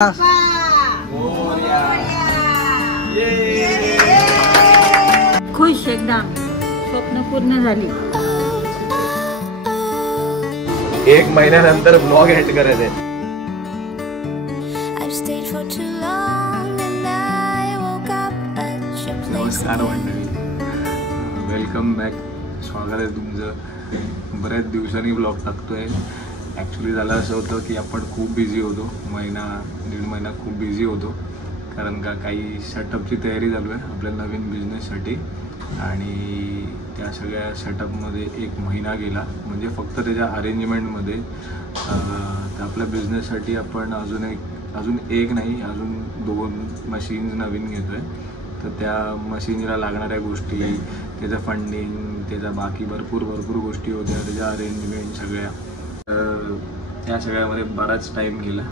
खुश एकदम, स्वप्न पूर्ण झाली. 1 महिन्यानंतर ब्लॉग एंड करायचे. नमस्कार मंडळी, वेलकम बॅक. स्वागत आहे तुमचं. बऱ्याच दिवसांनी ब्लॉग टाकतोय. ॲक्च्युली झालं असं होतं की आपण खूप बिझी होतो, 1.5 महिना खूप बिझी होतो. कारण का काही सेटअपची तयारी चालू आहे आपल्या नवीन बिझनेससाठी, आणि त्या सगळ्या सेटअपमध्ये 1 महिना गेला. म्हणजे फक्त त्याच्या अरेंजमेंटमध्ये. तर आपल्या बिझनेससाठी आपण अजून एक नाही, अजून 2 मशीन्स नवीन घेतो आहे. तर त्या मशीनला लागणाऱ्या गोष्टी, त्याचं फंडिंग, त्याचा बाकी भरपूर गोष्टी होत्या, त्याच्या अरेंजमेंट सगळ्या. तर त्या सगळ्यामध्ये बराच टाईम गेला.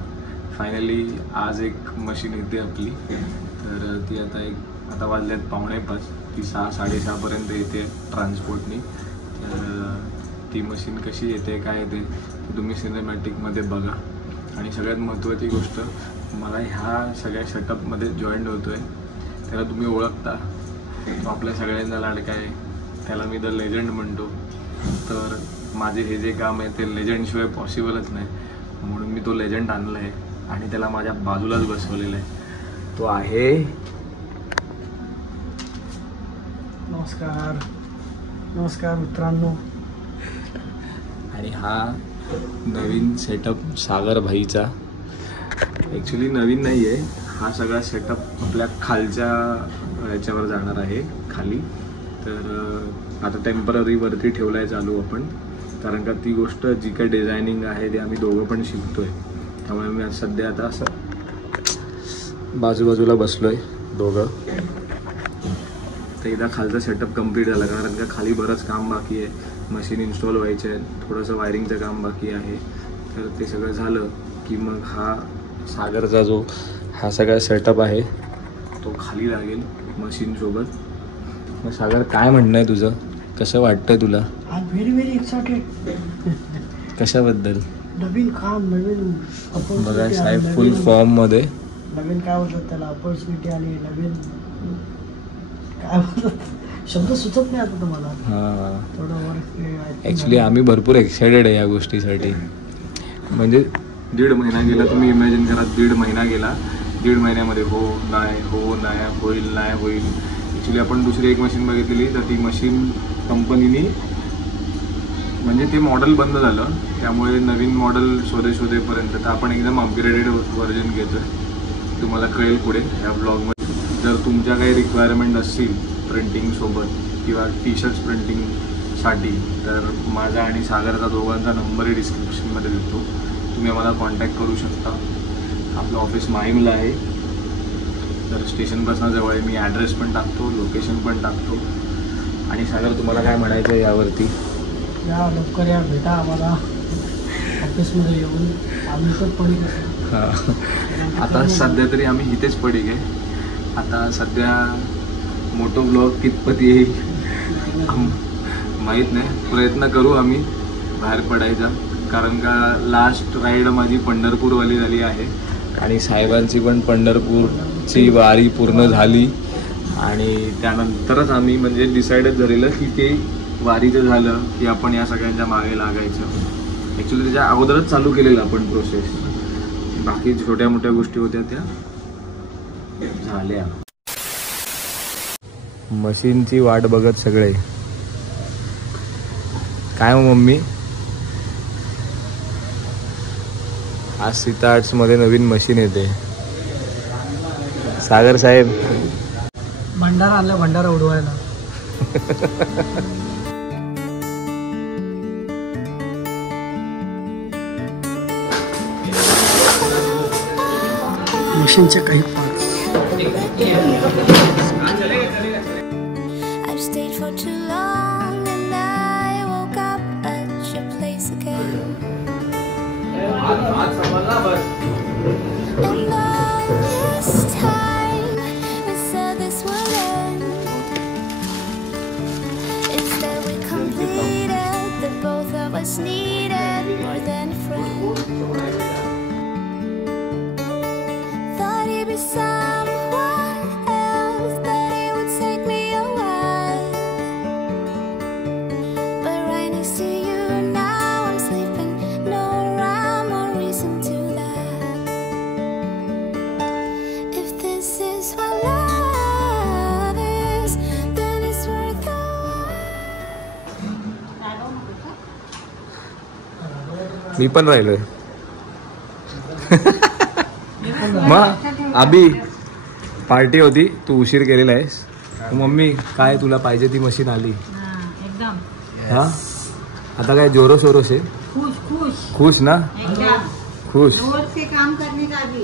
फायनली आज एक मशीन येते आपली. तर ती आता वाजल्यात 4:45. ती 6-6:30पर्यंत येते ट्रान्सपोर्टनी. तर ती मशीन कशी येते, काय येते ते तुम्ही सिनेमॅटिकमध्ये बघा. आणि सगळ्यात महत्त्वाची गोष्ट, मला ह्या सगळ्या सेटअपमध्ये जॉईंट होतो आहे. त्याला तुम्ही ओळखता, तो आपल्या सगळ्यांचा लाडका आहे. त्याला मी द लेजंड म्हणतो. तर माझे हे जे काम आहे ते लेजंडशिवाय पॉसिबलच नाही. म्हणून मी तो लेजंड आणला आहे आणि त्याला माझ्या बाजूलाच बसवलेला आहे. तो आहे. नमस्कार मित्रांनो. आणि हा नवीन सेटअप सागर भाईचा. ॲक्च्युली नवीन नाही आहे हा सगळा सेटअप. आपल्या खालच्या याच्यावर जाणार आहे खाली. तर आता टेम्पररीवरती ठेवला आहे चालू आपण. कारण का ती गोष्ट जी काही डिझायनिंग आहे ते आम्ही दोघं पण शिकतो आहे. त्यामुळे मी सध्या आता असं बाजूला बसलो आहे दोघं. तर एकदा खालचा सेटअप कंप्लीट झाला, कारण का खाली बरंच काम बाकी आहे. मशीन इन्स्टॉल व्हायचे आहे, थोडंसं वायरिंगचं काम बाकी आहे. तर ते सगळं झालं की मग हा सागरचा जो हा सगळा सेटअप आहे तो खाली लागेल मशीनसोबत. मग सागर, काय म्हणणं आहे तुझं? कसं वाटतंय तुला? Very excited. कशाबद्दल? नवीन काम, नवीन बघा साहेब फुल फॉर्ममध्ये. नवीन काय बोलतात त्याला, ऑपॉर्च्युनिटी आणि नवीन काय बोलतात, शब्द सुचत नाही आता तुम्हाला. हां, थोडं ॲक्च्युली आम्ही भरपूर एक्सायटेड आहे या गोष्टीसाठी. म्हणजे 1.5 महिना गेला. तुम्ही इमॅजिन करा, 1.5 महिना गेला. 1.5 महिन्यामध्ये होईल. ॲक्च्युली आपण दुसरी एक मशीन बघितलेली, तर ती मशीन कंपनीने म्हणजे ते मॉडेल बंद झालं. त्यामुळे नवीन मॉडेल शोधेपर्यंत तर आपण एकदम अपग्रेडेड व्हर्जन घेतो आहे. तुम्हाला कळेल पुढे ह्या ब्लॉगमध्ये. जर तुमच्या काही रिक्वायरमेंट असतील प्रिंटिंगसोबत किंवा टी-शर्ट्स प्रिंटिंगसाठी, तर माझा आणि सागरचा दोघांचा नंबरही डिस्क्रिप्शनमध्ये देतो. तुम्ही आम्हाला कॉन्टॅक्ट करू शकता. आपलं ऑफिस माहीमला आहे. तर स्टेशनपासून जवळ आहे. मी ॲड्रेस पण टाकतो, लोकेशन पण टाकतो. आणि सागर, तुम्हाला काय म्हणायचं आहे यावरती? या लवकर या, भेटा आम्हाला ऑफिसमध्ये येऊन. आम्ही तर पडी. हां, आता सध्या तरी आम्ही इथेच पडी आहे. आता सध्या मोठो ब्लॉग कितपत येईल माहीत नाही. प्रयत्न करू आम्ही बाहेर पडायचा. कारण का लास्ट राईड माझी पंढरपूरवाली झाली आहे. आणि साहेबांची पण पंढरपूरची वारी पूर्ण झाली. आणि त्यानंतरच आम्ही म्हणजे डिसाईडच झालेलं की ते वारीचं झालं की आपण या सगळ्यांच्या मागे लागायचं. ॲक्च्युली त्याच्या अगोदरच चालू केलेलं आपण प्रोसेस. बाकी छोट्या मोठ्या गोष्टी होत्या त्या झाल्या. मशीनची वाट बघत सगळे. काय मम्मी, आज सीता आर्ट्समध्ये नवीन मशीन येते. सागर साहेब, भंडारा आणला, भंडारा उडवायला. मशीनचे काही needed more than a friend. someone else, that it would take me a while. But right next to you now I'm sleeping. No rhyme or reason to that. If this is what love is, then it's worth the while. मी पण राहिलोय. मग अभि party होती, तू उशीर केलेला आहेस. Mummy काय तुला पाहिजे ती मशीन आली. एकदम हा आता काय जोरो शोरोस आहे. खुश खुश खुश ना. एकदम खुश. जोर से काम करने का भी.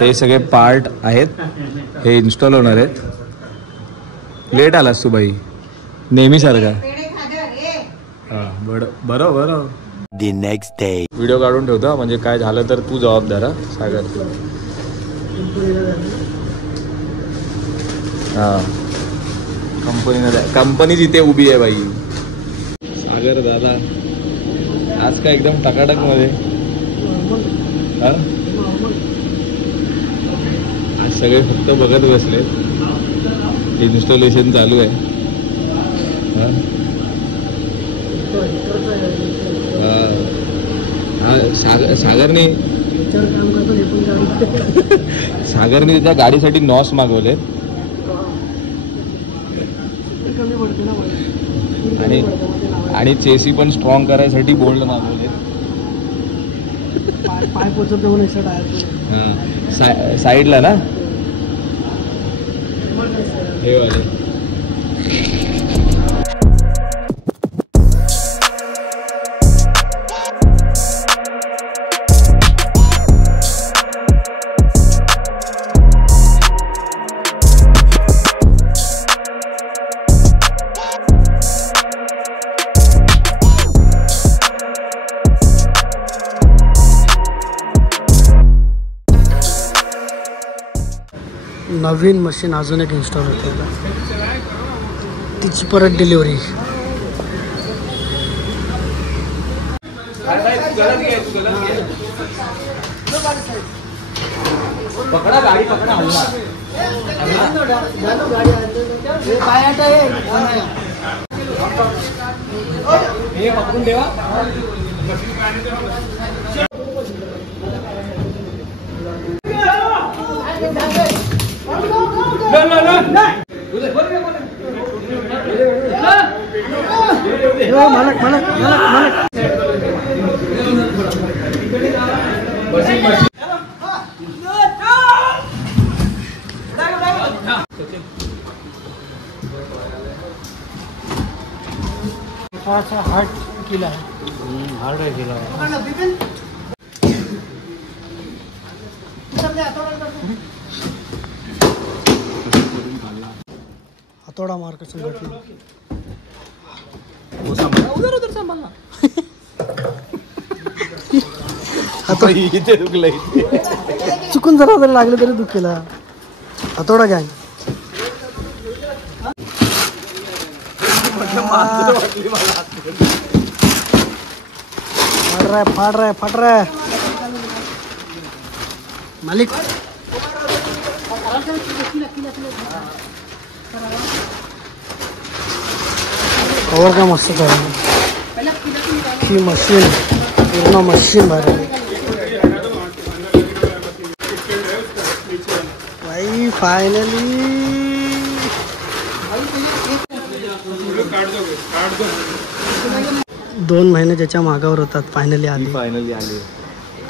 ते सगळे पार्ट आहेत, हे इन्स्टॉल होणार आहेत. लेट आलास तू बाई नेहमीसारखा. पेढे खाजा रे. हा बरं बरं. The next day. व्हिडिओ काढून ठेवतो, म्हणजे काय झालं तर तू जबाबदार. हा सागर. हा कंपनी जिथे उभी आहे बाई. सागर दादा आज काय एकदम टकाटक मध्ये. हा आज सगळे फक्त बघत बसले. इन्स्टॉलेशन चालू आहे. सागरने त्या गाडीसाठी नॉस मागवले आणि चेसी पण स्ट्रॉंग करायसाठी बोल्ड मागवले. साईडला ना हे वाले. नवीन मशीन अजून एक इन्स्टॉल होते, तिची परत डिलिव्हरी. पकडा गाडी पकडा. हे पकडून ठेवा. मालक मालक मालक मालक. थोडासा हार्ड केला आहे. हार्ड आहे केला. हातोडा मार्क संघटना. चुकून जरा जरी लागलं तरी दुखेला. हातोडा गँग. फाड़ रहा है मालिक. कवर का मस्त आहे ही मशीन. पूर्ण मशीन भारी भाई. फायनली 2 महिने ज्याच्या मागावर होतात फायनली आली.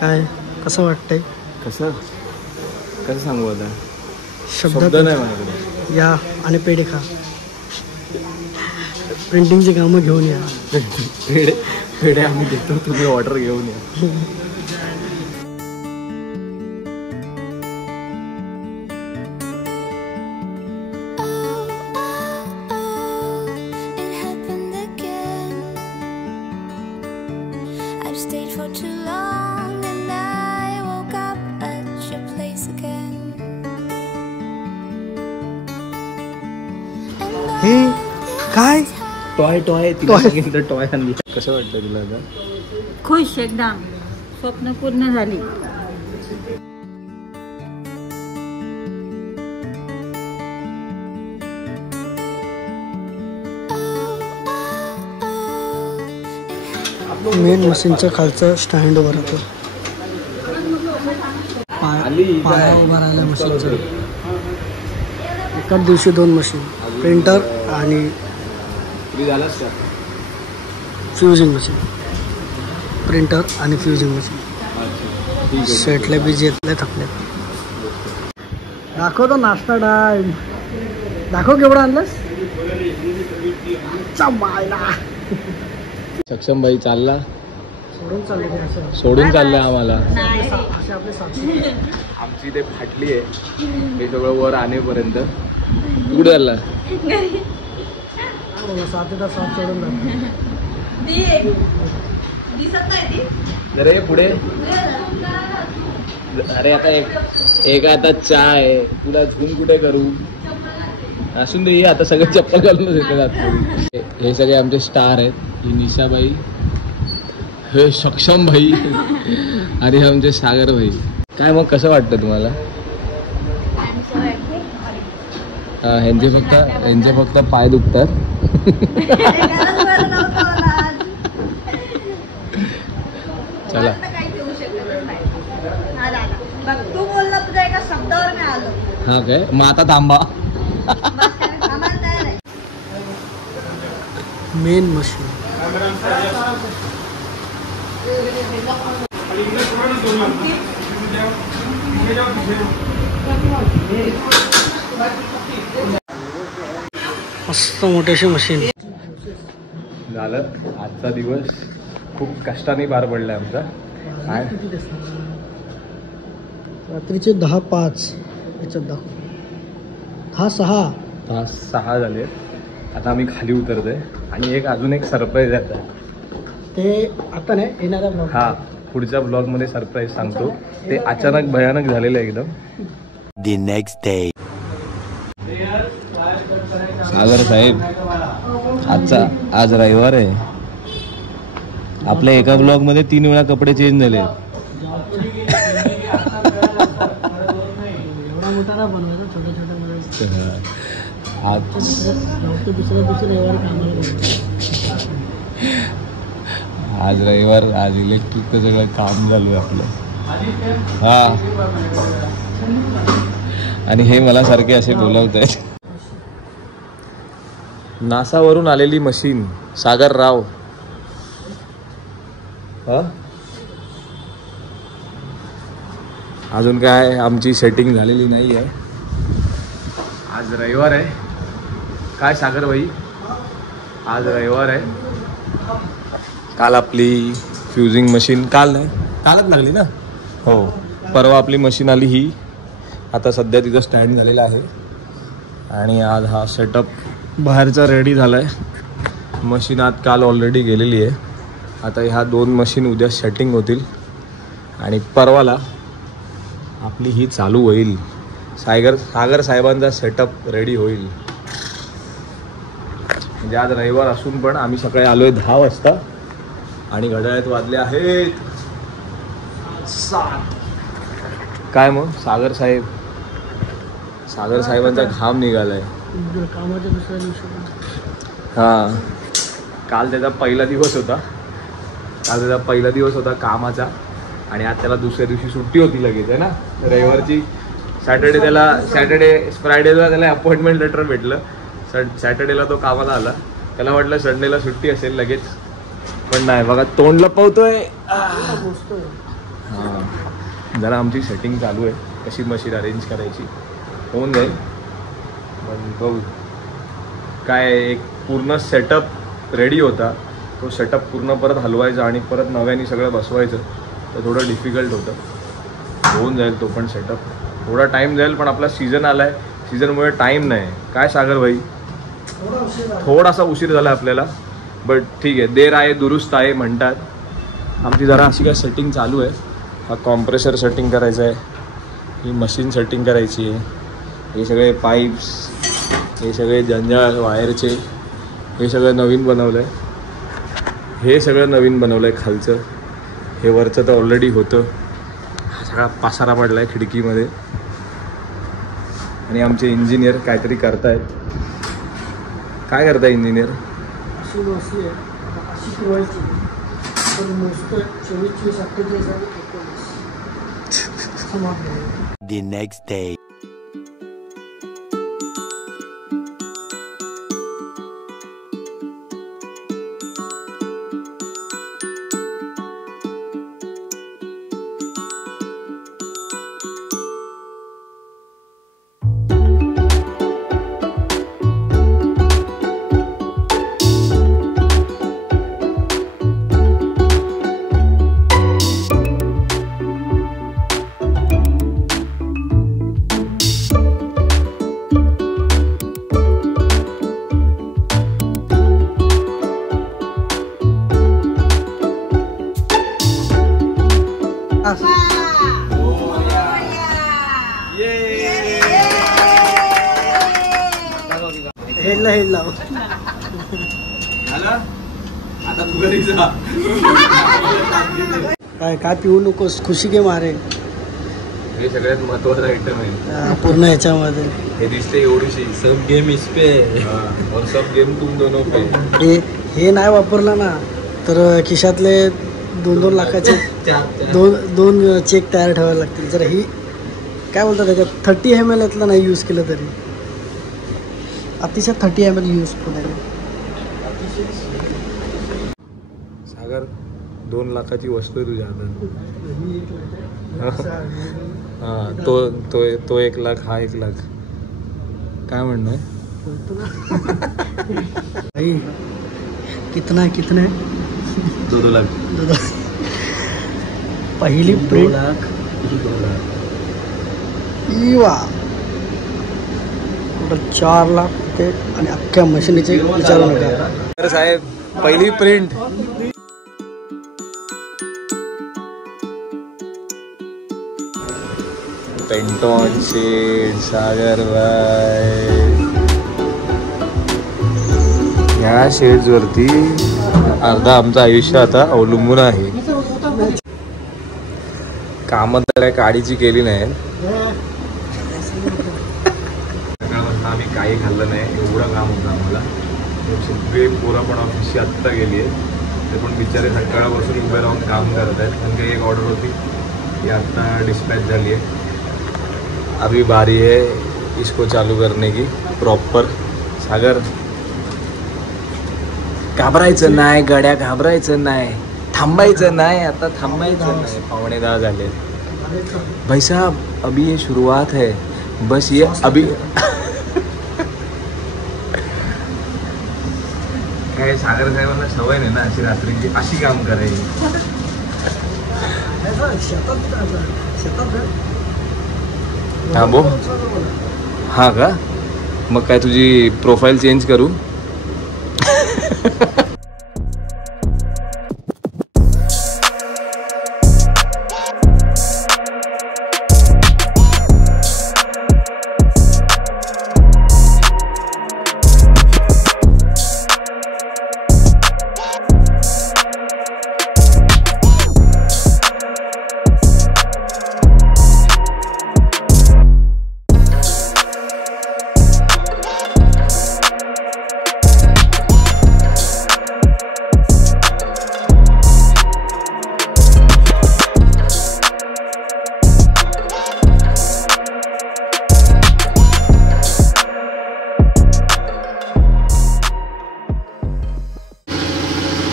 काय कसं वाटतंय. कसं सांगू आता. शब्द नाही माझ्याकडे. या आणि पेढे खा. प्रिंटिंगची कामं घेऊन या. पेढे आम्ही देतो, तुम्ही ऑर्डर घेऊन या. Stayed for too long and I woke up at your place again. हे काय टॉय तिला सांगितलं टॉय आणली. कसं वाटतं तुला आता. खुश एकदम. स्वप्न पूर्ण झाली. मेन मशीनचं खालचं स्टँड उभं राहतो. पाया उभा राहिला मशीनचं. एकाच दिवशी 2 मशीन, प्रिंटर आणि फ्युजिंग मशीन. प्रिंटर आणि फ्युजिंग मशीन. शेटले बिझी येतले थकले. दाखव तो नाश्ता टाइम. दाखव केवढा आणलास. सक्षम भाई चालला, सोडून चालले सोडून चाललंय आम्हाला. असे आपले साथी. आमची ते फाटली आहे हे सगळं वर आणेपर्यंत. कुठे चालला. साथीला साथ सोडून अरे पुढे. अरे आता एक आता चहा आहे तुला झूम कुठे करू. असून दे आता सगळे चप्पल घालूनच येतात. हे सगळे आमचे स्टार आहेत. ही निशाबाई, हे सक्षम भाई आणि हे आमचे सागर भाई. काय मग कसं वाटतं तुम्हाला. ह्यांचे फक्त पाय दुखतात. चला तू बोलला तुझ्या एका शब्दावर मी आलो. हा काय मग आता थांबा. Main machine. मस्त मोठीशी मशीन. झालं आजचा दिवस खूप कष्टाने पार पडलाय आमचा. काय रात्रीचे 10:05 याच्यात दाखव. 6 झाले. आता आम्ही खाली उतरतोय आणि अजून एक सरप्राईज आहे. ते आता नाही येणाऱ्या ब्लॉग. हा पुढच्या ब्लॉग मध्ये सरप्राईज सांगतो. ते अचानक भयानक झालेलं आहे एकदम. The next day. सागर साहेब आज रविवार आहे. आपल्या एका ब्लॉग मध्ये 3 वेळा कपडे चेंज झाले. एवढा मोठा ना बनवायचा, छोट्या छोट्या मध्ये. आज दुसऱ्या रविवार कामाला. आज रविवार, आज इलेक्ट्रिकचं सगळं काम चालू आहे आपलं. हा आणि हे मला सारखे असे बोलवत आहेत. नासावरून आलेली मशीन. सागर राव. हा अजून काय आमची सेटिंग झालेली नाही आहे. आज रविवार आहे. काय सागर भाई आज रविवार आहे. काल आपली फ्युजिंग मशीन कालच लागली ना. हो परवा आपली मशीन आली ही. आता सध्या तिथं स्टँड झालेला आहे आणि आज हा सेटअप बाहेरचा रेडी झाला आहे. मशीन आज काल ऑलरेडी गेलेली आहे. आता ह्या 2 मशीन उद्या सेटिंग होतील आणि परवाला आपली ही चालू होईल. सागर साहेबांचा सेटअप रेडी होईल. म्हणजे आज रविवार असून पण आम्ही सकाळी आलो आहे 10 वाजता आणि घड्याळात वाजले आहेत 7. काय मग सागर साहेबांचा घाम निघालाय. कामाच्या दुसऱ्या दिवशी. हां काल त्याचा पहिला दिवस होता कामाचा आणि आज त्याला दुसऱ्या दिवशी सुट्टी होती लगेच आहे ना रविवारची. फ्रायडेला त्याला अपॉइंटमेंट लेटर भेटलं. सॅटर्डेला तो कामाला आला. त्याला वाटलं संडेला सुट्टी असेल लगेच, पण नाही बघा तोंड लपवतोय. हां जरा आमची सेटिंग चालू आहे कशी मशीन अरेंज करायची. होऊन जाईल पण बघू. काय एक पूर्ण सेटअप रेडी होता. तो सेटअप पूर्ण परत हलवायचा आणि परत नव्याने सगळं बसवायचं तर थोडं डिफिकल्ट होतं. होऊन जाईल तो पण सेटअप. थोडा टाईम जाईल पण आपला सीझन आला आहे. सीझनमुळे टाईम नाही. काय सागर भाई थोडासा उशीर झाला आपल्याला बट ठीक आहे. देर आहे दुरुस्त आहे म्हणतात. आमची जरा अशी काय सेटिंग चालू आहे. हा कॉम्प्रेसर सेटिंग करायचा आहे. ही मशीन सेटिंग करायची आहे. हे सगळे पाईप्स हे सगळे जंजाळ वायरचे हे सगळं नवीन बनवलं आहे. खालचं. हे वरचं तर ऑलरेडी होतं. हा सगळा पासारा पडला आहे खिडकीमध्ये. आणि आमचे इंजिनियर काहीतरी करतायत. काय करताय इंजिनियर. अशी बसली आहे अशी फिरवायची. आपण मोजतोय 24, 28 आणि 19 समाप्त. The next day. हेड लाव. आता तू घरी जा. काय पिऊ नकोस, खुशी के मारे. हे सगळ्यात महत्वाचं आयटम आहे पूर्ण ह्याच्यामध्ये. हे दिसते एवढीशी सब गेम इस पे और सब गेम तुम दोनों पे. हे नाही वापरला ना तर खिशातले 2-2 लाखाचे दोन चेक तयार ठेवायला लागतील. जर ही काय बोलतात त्याच्यात 30 ml यातला नाही यूज केलं तरी अतिशय 30 ml यूजफुल आहे. सागर 2 लाखाची वस्तू आहे तुझ्या हातात. हा तो 1 लाख, हा 1 लाख. काय म्हणणं भाई कितना है 2 लाख. पहिली प्रिंट वा 4 लाख ते आणि अख्ख्या मशीनीचे विचारू नका साहेब. पहिली प्रिंट. पेंटॉन शेड सागर भाई. या शेड्स वरती अर्धा आमचं आयुष्य आता अवलंबून आहे. कामं तर काय काडीची केली नाही. आम्ही काही खाल्लं नाही, एवढं काम होतं आम्हाला. सगळे पोरं पण ऑफिसची आत्ता गेली आहे. ते पण बिचारे सकाळपासून उभे राहून काम करत आहेत. कारण काही एक ऑर्डर होती ती आत्ता डिस्पॅच झाली आहे. अभी बारी है इसको चालू करने की प्रॉपर. सागर घाबरायचं नाही गड्या, घाबरायचं नाही, थांबायचं नाही. आता थांबायचं नाही. 9:15 झाले. भाई साहब अभी ये शुरुआत है, बस ये अभी. काय सागर साहेबांना सवय नाही ना अशी रात्रीची अशी काम करायची. हा बो. हा का मग काय तुझी प्रोफाईल चेंज करू.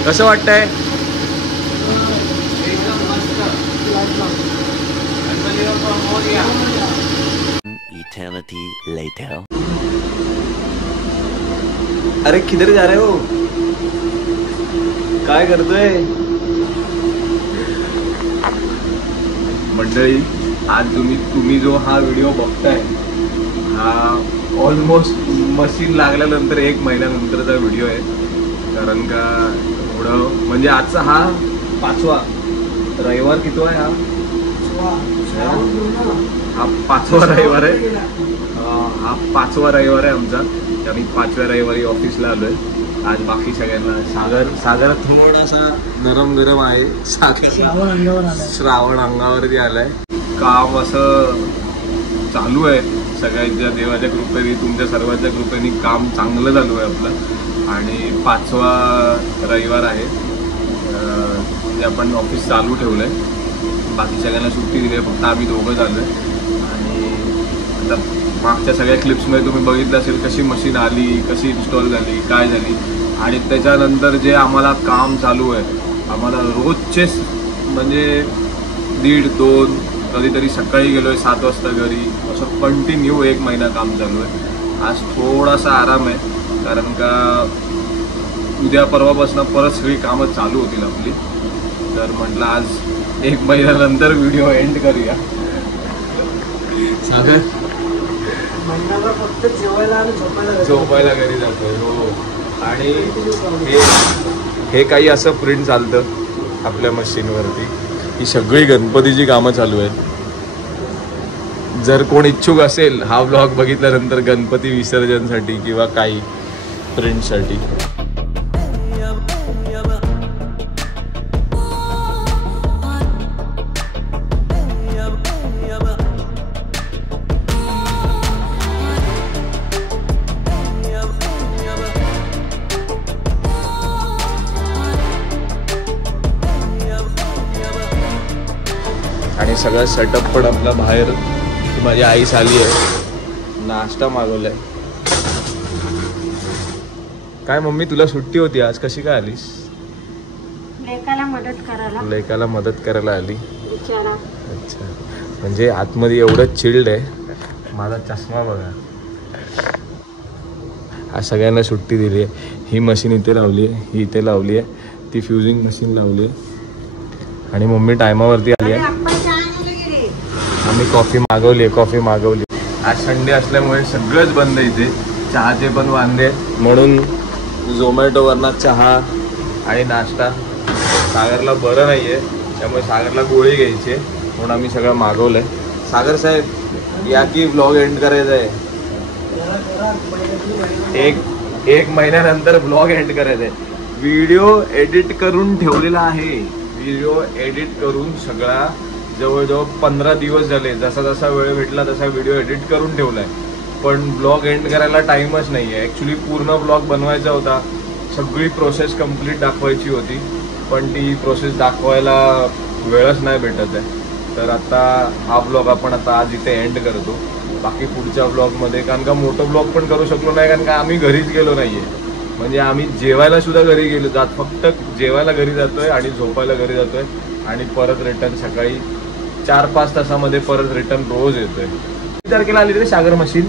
कसं वाटतंय? Eternity later. अरे किधर जा रहे हो? काय करतोय? मंडळी आज तुम्ही जो हा व्हिडिओ बघताय हा ऑलमोस्ट मशीन लागल्यानंतर 1 महिन्यानंतरचा व्हिडिओ आहे. कारण का एवढं म्हणजे आजचा हा 5वा रविवार. कितवा आहे हा 5वा रविवार आहे. हा 5वा रविवार आहे आमचा. आम्ही 5व्या रविवारी ऑफिसला आलोय. आज बाकी सगळ्यांना सागर थोडासा नरम गरम आहे. श्रावण अंगावरती आलाय. काम असं चालू आहे सगळ्यांच्या देवाच्या कृपेने, तुमच्या सर्वांच्या कृपेने काम चांगलं चालू आहे आपलं. आणि 5वा रविवार आहे. म्हणजे आपण ऑफिस चालू ठेवलं आहे, बाकी सगळ्यांना सुट्टी दिली आहे, फक्त आम्ही दोघं झालो आहे. आणि आता मागच्या सगळ्या क्लिप्समध्ये तुम्ही बघितलं असेल कशी मशीन आली, कशी इन्स्टॉल झाली, काय झाली. आणि त्याच्यानंतर जे आम्हाला काम चालू आहे, आम्हाला रोजचे म्हणजे 1.5-2, कधीतरी सकाळी गेलो आहे 7 वाजता घरी, असं कंटिन्यू 1 महिना काम चालू आहे. आज थोडासा आराम आहे, कारण का उद्या परवापासून परत सगळी कामं चालू होतील आपली. तर म्हटलं आज 1 महिन्यानंतर व्हिडिओ एंड करूया. सागर महिनाभर फक्त जेवायला आणि झोपायला घरी जातोय. हो. आणि हे काही असं प्रिंट चालतं आपल्या मशीनवरती, ही सगळी गणपतीची कामं चालू आहेत. जर कोण इच्छुक असेल हा व्लॉग बघितल्यानंतर गणपती विसर्जनसाठी किंवा काही प्रिंटसाठी, आणि सगळं सेटअप पण आपला बाहेर. माझी आईस आली आहे, नाश्ता मागवलाय. काय मम्मी, तुला सुट्टी होती आज, कशी काय आलीस? लेकाला मदत करायला. लेकाला मदत करायला आली. बिचारा. अच्छा, म्हणजे आतमध्ये एवढं चिल्ड आहे. माझा चष्मा बघा. आज सगळ्यांना सुट्टी दिली आहे. ही मशीन इथे लावली आहे, ही इथे लावली आहे, ती फ्युजिंग मशीन लावली आहे. आणि मम्मी टायमावरती आली आहे. आम्ही कॉफी मागवली. आज संडे असल्यामुळे सगळंच बंद इथे. चहाचे पण वांदे, म्हणून झोमॅटोवरनं चहा आणि नाश्ता. सागरला बरं नाही आहे, त्यामुळे सागरला गोळी घ्यायची आहे, म्हणून आम्ही सगळं मागवलं आहे. सागर साहेब या की व्लॉग एंड करायचा आहे. एक महिन्यानंतर व्लॉग एंड करायचा आहे. व्हिडिओ एडिट करून ठेवलेला आहे. व्हिडिओ एडिट करून सगळा जवळजवळ 15 दिवस झाले. जसा जसा वेळ भेटला तसा व्हिडिओ एडिट करून ठेवला आहे. पण ब्लॉग एंड करायला टाईमच नाही आहे. ॲक्च्युली पूर्ण ब्लॉग बनवायचा होता, सगळी प्रोसेस कंप्लीट दाखवायची होती, पण ती प्रोसेस दाखवायला वेळच नाही भेटत आहे. तर आता हा ब्लॉग आपण आता आज इथे एंड करतो. बाकी पुढच्या ब्लॉगमध्ये, कारण का मोठं ब्लॉग पण करू शकलो नाही, कारण का आम्ही घरीच गेलो नाही आहे. म्हणजे आम्ही जेवायला सुद्धा घरी गेलो फक्त जेवायला घरी जातोय आणि झोपायला घरी जातोय आणि परत रिटर्न सकाळी 4-5 तासामध्ये परत रिटर्न रोज येतोय. किती तारखेला आली रे सागर मशीन?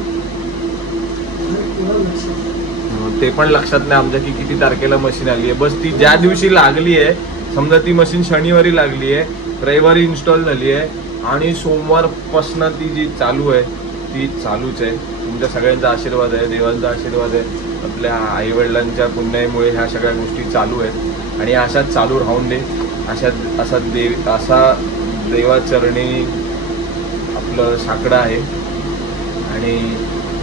ते पण लक्षात नाही आमच्या की किती तारखेला मशीन आली आहे. बस ती ज्या दिवशी लागली आहे, समजा ती मशीन शनिवारी लागली आहे, रविवारी इन्स्टॉल झाली आहे आणि सोमवारपासून ती जी चालू आहे ती चालूच आहे. तुमच्या सगळ्यांचा आशीर्वाद आहे, देवांचा आशीर्वाद आहे, आपल्या आईवडिलांच्या पुण्यामुळे ह्या सगळ्या गोष्टी चालू आहेत आणि अशाच चालू राहून दे. असा देवाचरणी आपलं साकडं आहे आणि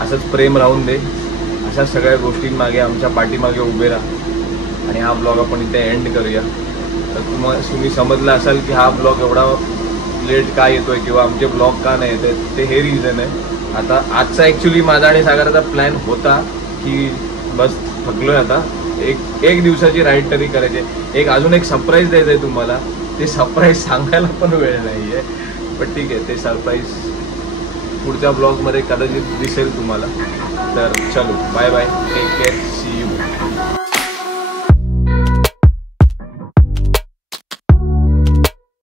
असंच प्रेम राहून दे. अशा सगळ्या गोष्टींमागे आमच्या पाठीमागे उभे राहा. आणि हा ब्लॉग आपण इथे एंड करूया. तर तुम्ही समजलं असाल की हा ब्लॉग एवढा लेट का येतोय किंवा आमचे ब्लॉग का नाही येते, ते हे रिझन आहे. आता आजचा ॲक्च्युली माझा आणि सागरचा प्लॅन होता की बस थकलोय आता, एक दिवसाची राईड तरी करायची. अजून एक सरप्राईज द्यायचं आहे तुम्हाला. ते सरप्राईज सांगायला पण वेळ नाही आहे, पण ठीक आहे, ते सरप्राईज पुढच्या ब्लॉगमध्ये कदाचित दिसेल तुम्हाला. तर चलो, bye bye, take care, see you.